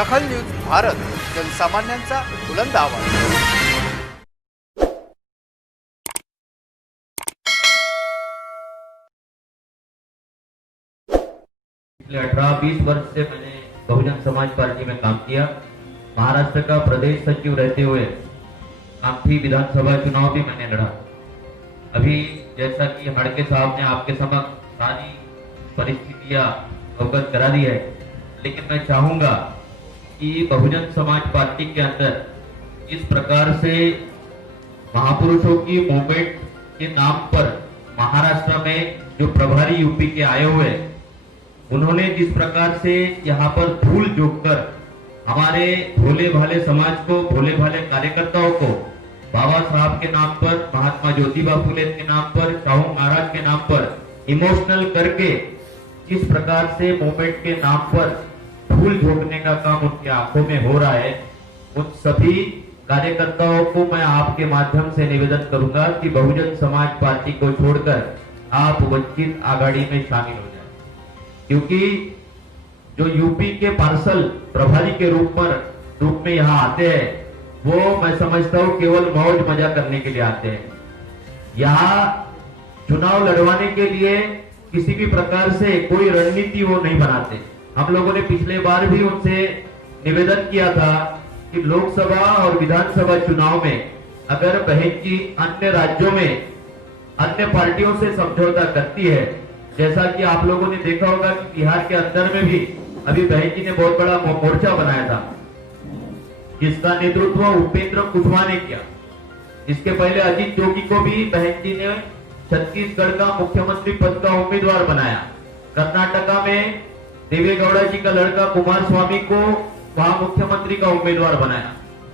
दखल न्यूज भारत, जनसामान्यांचा बुलंद आवाज। 18-20 वर्ष से मैंने बहुजन समाज पार्टी में काम किया। महाराष्ट्र का प्रदेश सचिव रहते हुए काफी विधानसभा चुनाव भी मैंने लड़ा। अभी जैसा कि हड़के साहब ने आपके समक्ष सारी परिस्थितियां अवगत करा दी है, लेकिन मैं चाहूंगा कि बहुजन समाज पार्टी के अंदर इस प्रकार से महापुरुषों की मूवमेंट के नाम पर महाराष्ट्र में जो प्रभारी यूपी के आए हुए, उन्होंने जिस प्रकार से यहाँ पर धूल झोंककर हमारे भोले भाले समाज को, भोले भाले कार्यकर्ताओं को बाबा साहब के नाम पर, महात्मा ज्योतिबा फुले के नाम पर, शाहू महाराज के नाम पर इमोशनल करके जिस प्रकार से मूवमेंट के नाम पर धूल झोंकने का काम उनकी आंखों में हो रहा है, उन सभी कार्यकर्ताओं को मैं आपके माध्यम से निवेदन करूंगा कि बहुजन समाज पार्टी को छोड़कर आप वंचित आघाड़ी में शामिल हो जाए, क्योंकि जो यूपी के पार्षद प्रभारी के रूप में यहाँ आते हैं, वो मैं समझता हूँ केवल मौज मजा करने के लिए आते हैं। यहाँ चुनाव लड़वाने के लिए किसी भी प्रकार से कोई रणनीति वो नहीं बनाते। हम लोगों ने पिछले बार भी उनसे निवेदन किया था कि लोकसभा और विधानसभा चुनाव में अगर बहन जी अन्य राज्यों में अन्य पार्टियों से समझौता करती है, जैसा कि आप लोगों ने देखा होगा कि बिहार के अंदर में भी अभी बहन जी ने बहुत बड़ा मोर्चा बनाया था, जिसका नेतृत्व उपेंद्र कुशवाहा ने किया। इसके पहले अजीत जोगी को भी बहन जी ने छत्तीसगढ़ का मुख्यमंत्री पद का उम्मीदवार बनाया। कर्नाटका में देवेगौड़ा जी का लड़का कुमार स्वामी को वहां मुख्यमंत्री का उम्मीदवार बनाया।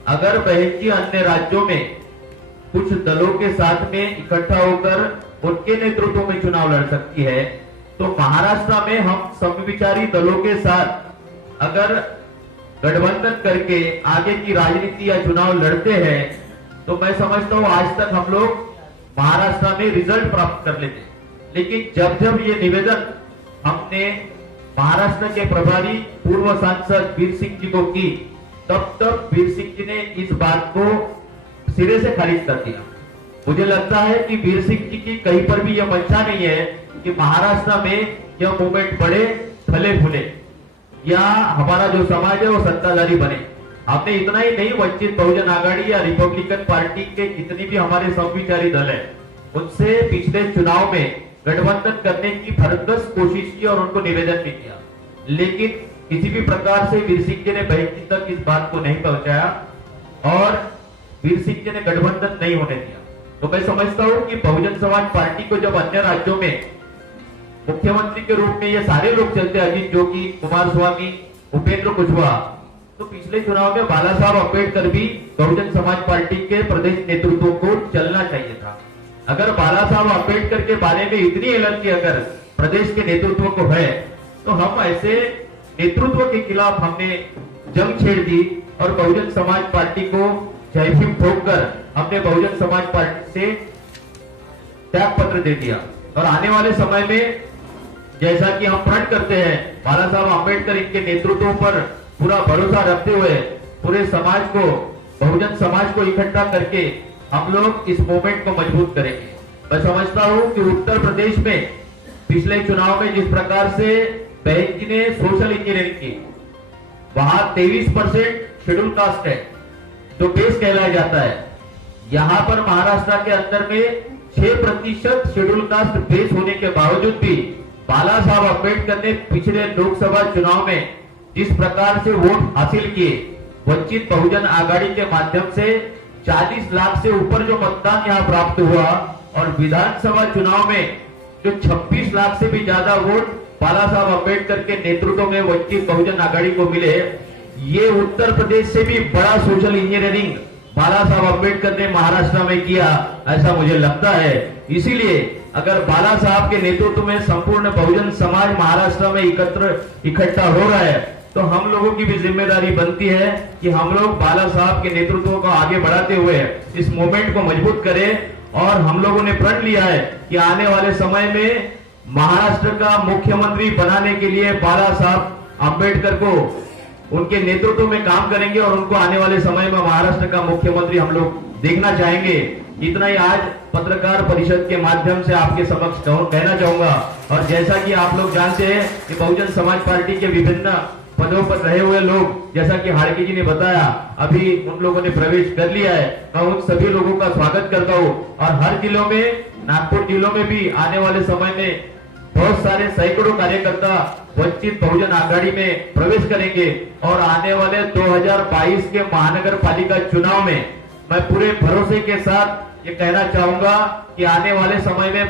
अगर बहन जी अन्य राज्यों में कुछ दलों के साथ में इकट्ठा होकर उनके नेतृत्व में चुनाव लड़ सकती है, तो महाराष्ट्र में हम समविचारी दलों के साथ अगर गठबंधन करके आगे की राजनीति या चुनाव लड़ते हैं, तो मैं समझता हूं आज तक हम लोग महाराष्ट्र में रिजल्ट प्राप्त कर लेते। लेकिन जब जब ये निवेदन हमने महाराष्ट्र के प्रभारी पूर्व सांसद वीर सिंह जी को की, तब तक वीर सिंह जी ने इस बात को सिरे से खारिज कर दिया। मुझे लगता है कि वीर सिंह जी की कहीं पर भी यह मंशा नहीं है कि महाराष्ट्र में यह मूवमेंट बढ़े, फले फूले, या हमारा जो समाज है वो सत्ताधारी बने। आपने इतना ही नहीं, वंचित बहुजन आघाड़ी या रिपब्लिकन पार्टी के जितनी भी हमारे समविचारी दल है, उनसे पिछले चुनाव में गठबंधन करने की भरसक कोशिश की और उनको निवेदन भी किया, लेकिन किसी भी प्रकार से वीर सिंह जी ने बहन जी तक इस बात को नहीं पहुंचाया और वीर सिंह जी ने गठबंधन नहीं होने दिया। तो मैं समझता हूं कि बहुजन समाज पार्टी को जब अन्य राज्यों में मुख्यमंत्री के रूप में ये सारे लोग चलते, अजीत जोगी, कुमार स्वामी, उपेंद्र कुशवाहा, तो पिछले चुनाव में बाला साहब अम्बेडकर भी बहुजन समाज पार्टी के प्रदेश नेतृत्व को चलना चाहिए था। अगर बाला साहब अम्बेडकर के बारे में इतनी एलर्जी अगर प्रदेश के नेतृत्व को है, तो हम ऐसे नेतृत्व के खिलाफ हमने जंग छेड़ दी और बहुजन समाज पार्टी को जयभीम ठोककर हमने बहुजन समाज पार्टी से त्याग पत्र दे दिया। और आने वाले समय में जैसा कि हम प्रण करते हैं, बाला साहब अम्बेडकर इनके नेतृत्व पर पूरा भरोसा रखते हुए पूरे समाज को, बहुजन समाज को इकट्ठा करके हम लोग इस मूवमेंट को मजबूत करेंगे। मैं समझता हूं कि उत्तर प्रदेश में पिछले चुनाव में जिस प्रकार से बहन जी ने सोशल इंजीनियरिंग की, वहां 23% शेड्यूल कास्ट है जो बेस कहलाया जाता है। यहां पर महाराष्ट्र के अंदर में 6% शेड्यूल कास्ट बेस होने के बावजूद भी बाला साहब अम्बेडकर ने पिछले लोकसभा चुनाव में जिस प्रकार से वोट हासिल किए, वंचित बहुजन आघाड़ी के माध्यम से 40 लाख से ऊपर जो मतदान यहाँ प्राप्त हुआ, और विधानसभा चुनाव में जो 26 लाख से भी ज्यादा वोट बाला साहब अम्बेडकर के नेतृत्व में वंचित बहुजन आघाड़ी को मिले, ये उत्तर प्रदेश से भी बड़ा सोशल इंजीनियरिंग बाला साहब अम्बेडकर ने महाराष्ट्र में किया, ऐसा मुझे लगता है। इसीलिए अगर बाला साहब के नेतृत्व में संपूर्ण बहुजन समाज महाराष्ट्र में इकट्ठा हो रहा है, तो हम लोगों की भी जिम्मेदारी बनती है कि हम लोग बाला साहब के नेतृत्व को आगे बढ़ाते हुए इस मूवमेंट को मजबूत करें। और हम लोगों ने प्रण लिया है कि आने वाले समय में महाराष्ट्र का मुख्यमंत्री बनाने के लिए बाला साहब अम्बेडकर को उनके नेतृत्व में काम करेंगे और उनको आने वाले समय में महाराष्ट्र का मुख्यमंत्री हम लोग देखना चाहेंगे। इतना ही आज पत्रकार परिषद के माध्यम से आपके समक्ष कहना चाहूंगा। और जैसा कि आप लोग जानते हैं कि बहुजन समाज पार्टी के विभिन्न पदों पर रहे हुए लोग, जैसा कि हाड़के जी ने बताया, अभी उन लोगों ने प्रवेश कर लिया है। मैं उन सभी लोगों का स्वागत करता हूं। और हर जिलों में, नागपुर जिलों में भी आने वाले समय में बहुत सारे सैकड़ों कार्यकर्ता वंचित बहुजन आघाड़ी में प्रवेश करेंगे। और आने वाले 2022 के महानगर पालिका चुनाव में मैं पूरे भरोसे के साथ ये कहना चाहूंगा कि आने वाले समय में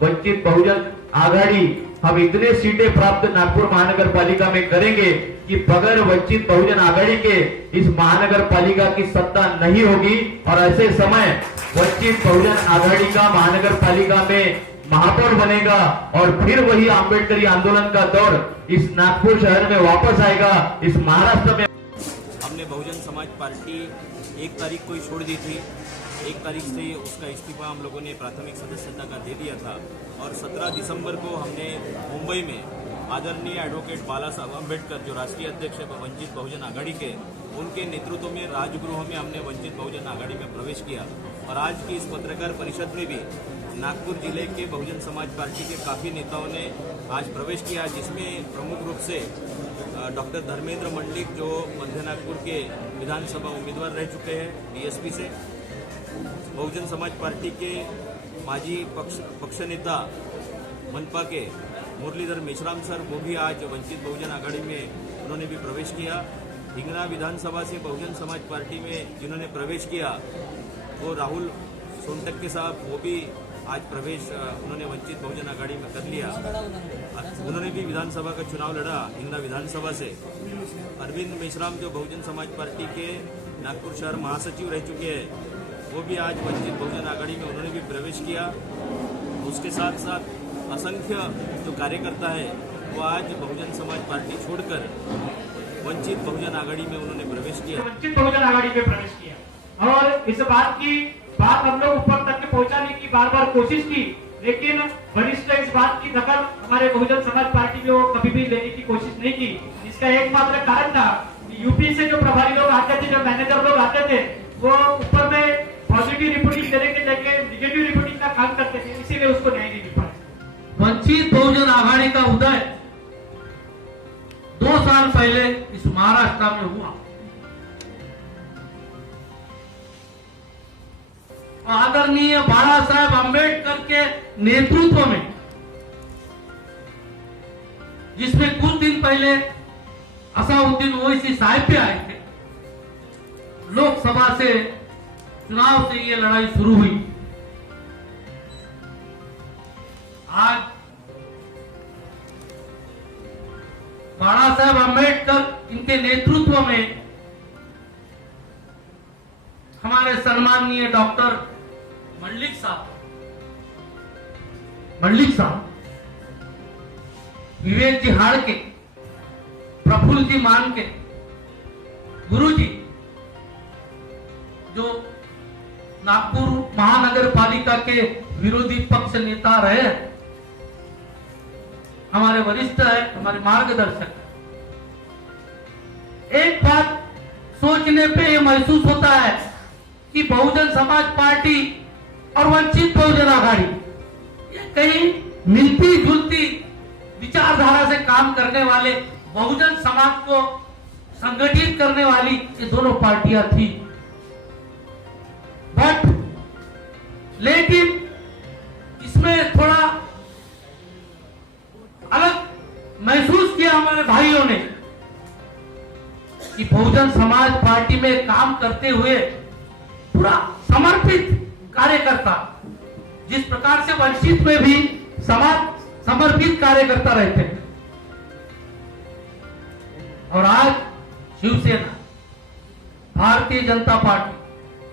वंचित बहुजन आघाड़ी हम इतने सीटें प्राप्त नागपुर महानगर पालिका में करेंगे कि बगैर वंचित बहुजन आघाड़ी के इस महानगर पालिका की सत्ता नहीं होगी। और ऐसे समय वंचित बहुजन आघाड़ी का महानगर पालिका में महापौर बनेगा और फिर वही आंबेडकरी आंदोलन का दौर इस नागपुर शहर में वापस आएगा, इस महाराष्ट्र में। हमने बहुजन समाज पार्टी 1 तारीख को ही छोड़ दी थी। 1 तारीख से उसका इस्तीफा हम लोगों ने प्राथमिक सदस्यता का दे दिया था और 17 दिसंबर को हमने मुंबई में आदरणीय एडवोकेट बाला साहब अम्बेडकर, जो राष्ट्रीय अध्यक्ष है वंचित बहुजन आघाड़ी के, उनके नेतृत्व में राजगृह में हमने वंचित बहुजन आघाड़ी में प्रवेश किया। और आज की इस पत्रकार परिषद में भी नागपुर जिले के बहुजन समाज पार्टी के काफ़ी नेताओं ने आज प्रवेश किया, जिसमें प्रमुख रूप से डॉक्टर धर्मेंद्र मंडिक, जो मध्य नागपुर के विधानसभा उम्मीदवार रह चुके हैं बीएसपी से। बहुजन समाज पार्टी के माजी पक्ष नेता मनपा के मुरलीधर मेश्राम सर, वो भी आज वंचित बहुजन आघाड़ी में उन्होंने भी प्रवेश किया। हिंगना विधानसभा से बहुजन समाज पार्टी में जिन्होंने प्रवेश किया वो राहुल सोनटक्के साहब, वो भी आज प्रवेश उन्होंने वंचित बहुजन आघाड़ी में कर लिया। उन्होंने भी विधानसभा का चुनाव लड़ा हिंगना विधानसभा से। अरविंद मेश्राम, जो बहुजन समाज पार्टी के नागपुर शहर महासचिव रह चुके हैं, वो भी आज वंचित बहुजन आघाड़ी में उन्होंने भी प्रवेश किया। उसके साथ साथ असंख्य जो कार्यकर्ता है वो आज बहुजन समाज पार्टी छोड़कर वंचित बहुजन आघाड़ी में उन्होंने प्रवेश किया। वंचित बहुजन आघाड़ी में प्रवेश किया और इस बात हम लोग ऊपर तक के पहुंचाने की बार बार कोशिश की, लेकिन वरिष्ठ इस बात की दखल हमारे बहुजन समाज पार्टी में वो कभी भी लेने की कोशिश नहीं की। इसका एकमात्र कारण था कि यूपी से जो प्रभारी लोग आते थे, जो मैनेजर लोग आते थे, वो ऊपर में पॉजिटिव रिपोर्टिंग देने के लेके निगेटिव रिपोर्टिंग का काम करते थे, इसीलिए उसको न्याय नहीं मिल पाया। वंचित बहुजन आघाड़ी का उदय 2 साल पहले इस महाराष्ट्र में हुआ। आदरणीय बाला साहेब अम्बेडकर के नेतृत्व में, जिसमें कुछ दिन पहले असाउद्दीन ओवैसी साहब भी आए थे, लोकसभा से चुनाव से ये लड़ाई शुरू हुई। आज बाला साहेब अम्बेडकर इनके नेतृत्व में हमारे सम्माननीय डॉक्टर मंडलिक साहब, विवेक जी हाड़के, प्रफुल्ल जी मानके, गुरु जी, जो नागपुर महानगर पालिका के विरोधी पक्ष नेता रहे, हमारे वरिष्ठ है, हमारे मार्गदर्शक। एक बात सोचने पे ये महसूस होता है कि बहुजन समाज पार्टी और वंचित बहुजन आघाड़ी ये कहीं मिलती जुलती विचारधारा से काम करने वाले, बहुजन समाज को संगठित करने वाली ये दोनों पार्टियां थी। बट लेकिन इसमें थोड़ा अलग महसूस किया हमारे भाइयों ने कि बहुजन समाज पार्टी में काम करते हुए पूरा समर्पित कार्यकर्ता, जिस प्रकार से वंचित में भी समाज समर्पित कार्यकर्ता रहते हैं, और आज शिवसेना, भारतीय जनता पार्टी,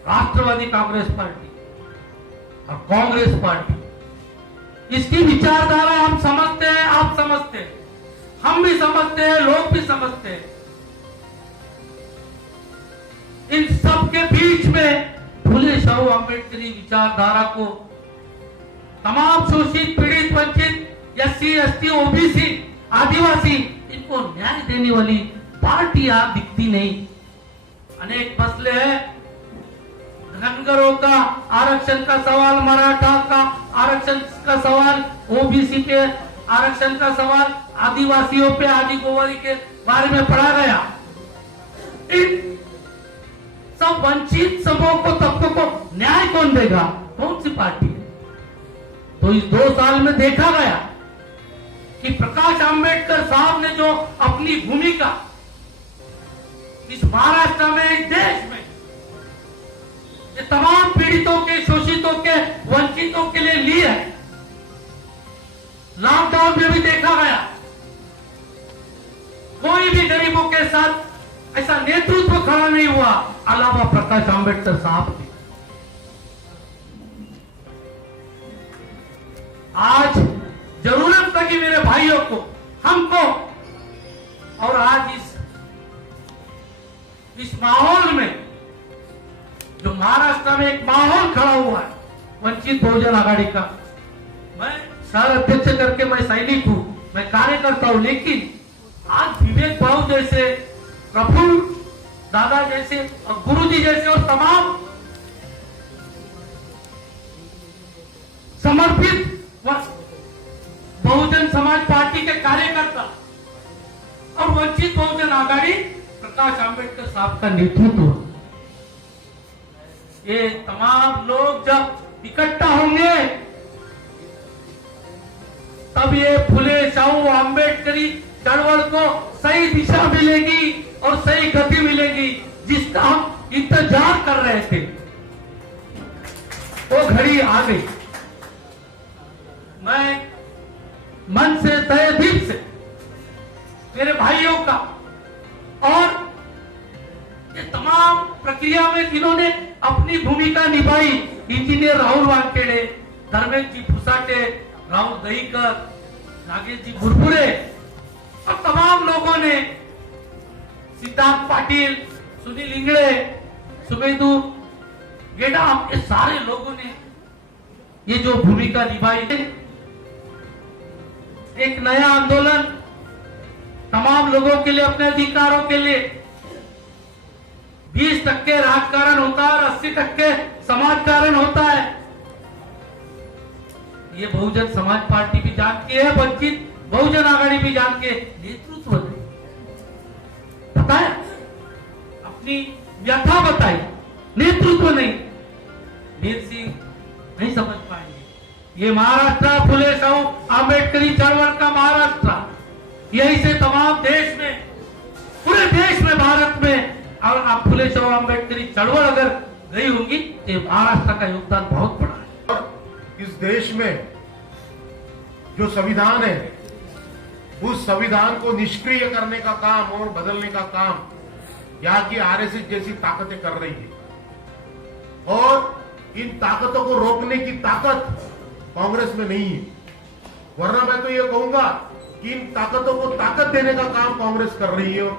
राष्ट्रवादी कांग्रेस पार्टी और कांग्रेस पार्टी, इसकी विचारधारा हम समझते हैं, आप समझते हैं, हम भी समझते हैं, लोग भी समझते हैं। इन सब के बीच में फुले शाहू अम्बेडकरी विचारधारा को तमाम शोषित, पीड़ित, वंचित, एससी, एसटी, ओबीसी, आदिवासी, इनको न्याय देने वाली पार्टी यहाँ दिखती नहीं। अनेक मसले हैं, धनगरों का आरक्षण का सवाल, मराठा का आरक्षण का सवाल, ओबीसी के आरक्षण का सवाल, आदिवासियों पे आदि गोवरी के बारे में पढ़ा गया। इन सब वंचित समूह को, तबकों को न्याय कौन देगा? कौन सी पार्टी है? तो इस 2 साल में देखा गया कि प्रकाश आंबेडकर साहब ने जो अपनी भूमिका इस महाराष्ट्र में, इस देश में ये तमाम पीड़ितों के, शोषितों के, वंचितों के लिए ली है। लॉकडाउन में भी देखा गया, कोई भी गरीबों के साथ ऐसा नेतृत्व खड़ा नहीं हुआ अलावा प्रकाश आंबेडकर साहब के। आज जरूरत लगी मेरे भाइयों को, हमको, और आज इस माहौल में, जो महाराष्ट्र में एक माहौल खड़ा हुआ है वंचित बहुजन आघाड़ी का, मैं शहर अध्यक्ष करके मैं सैनिक हूं, मैं कार्यकर्ता हूं, लेकिन आज विवेक भाव जैसे, प्रफुल्ल दादा जैसे और गुरुजी जैसे और तमाम समर्पित बहुजन समाज पार्टी के कार्यकर्ता और वंचित बहुजन आघाड़ी प्रकाश आंबेडकर साहब का नेतृत्व, ये तमाम लोग जब इकट्ठा होंगे तब ये फुले शाहू आंबेडकरी चळवळ को सही दिशा मिलेगी और सही गति मिलेगी, जिसका हम इंतजार कर रहे थे। वो घड़ी आ गई। मैं मन से, तहे दिल से मेरे भाइयों का और ये तमाम प्रक्रिया में जिन्होंने अपनी भूमिका निभाई, इंजीनियर राहुल वानखेड़े, धर्मेंद्र जी फुसाटे, राहुल दहीकर, नागेश जी भुरभुरे और तमाम लोगों ने, सिद्धार्थ पाटिल, सुनील इंगड़े, सुमेंदु गेडाम, ये सारे लोगों ने ये जो भूमिका निभाई, एक नया आंदोलन तमाम लोगों के लिए, अपने अधिकारों के लिए। 20% राजकारण होता है और 80% समाजकारण होता है। ये बहुजन समाज पार्टी भी जानती है, वंचित बहुजन आघाड़ी भी जान के, नेतृत्व नहीं पता है, अपनी व्यथा बताई, नेतृत्व नहीं, वीर सिंह नहीं समझ पाएंगे। ये महाराष्ट्र फुले शाहू आंबेडकरी चळवळ का महाराष्ट्र, यही से तमाम देश में, पूरे देश में, भारत में, और आप फुले शाहू आंबेडकरी चळवळ अगर गई होंगी तो महाराष्ट्र का योगदान बहुत बड़ा है। और इस देश में जो संविधान है, उस संविधान को निष्क्रिय करने का काम और बदलने का काम यहाँ की आरएसएस जैसी ताकतें कर रही है, और इन ताकतों को रोकने की ताकत कांग्रेस में नहीं है। वरना मैं तो ये कहूंगा कि इन ताकतों को ताकत देने का काम कांग्रेस कर रही है और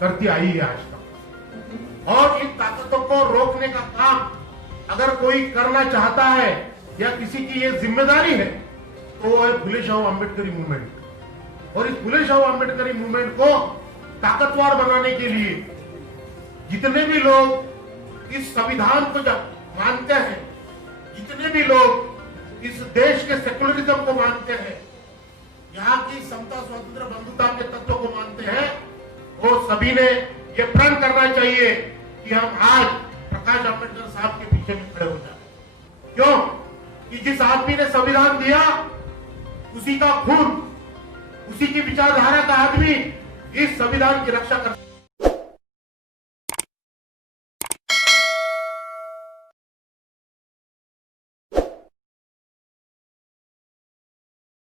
करती आई है आज तक। और इन ताकतों को रोकने का काम अगर कोई करना चाहता है या किसी की ये जिम्मेदारी है तो वो है फुले शाहू आंबेडकरी मूवमेंट। और इस फुले शाहू आंबेडकरी मूवमेंट को ताकतवर बनाने के लिए जितने भी लोग इस संविधान को जब मानते हैं, जितने भी लोग इस देश के सेकुलरिज्म को मानते हैं, यहाँ की समता, स्वतंत्र, बंधुता के तत्व को मानते हैं, वो सभी ने ये प्रण करना चाहिए कि हम आज प्रकाश आंबेडकर साहब के पीछे में खड़े हो जाए। क्यों? कि जिस आदमी ने संविधान दिया, उसी का खून, उसी की विचारधारा का आदमी इस संविधान की रक्षा कर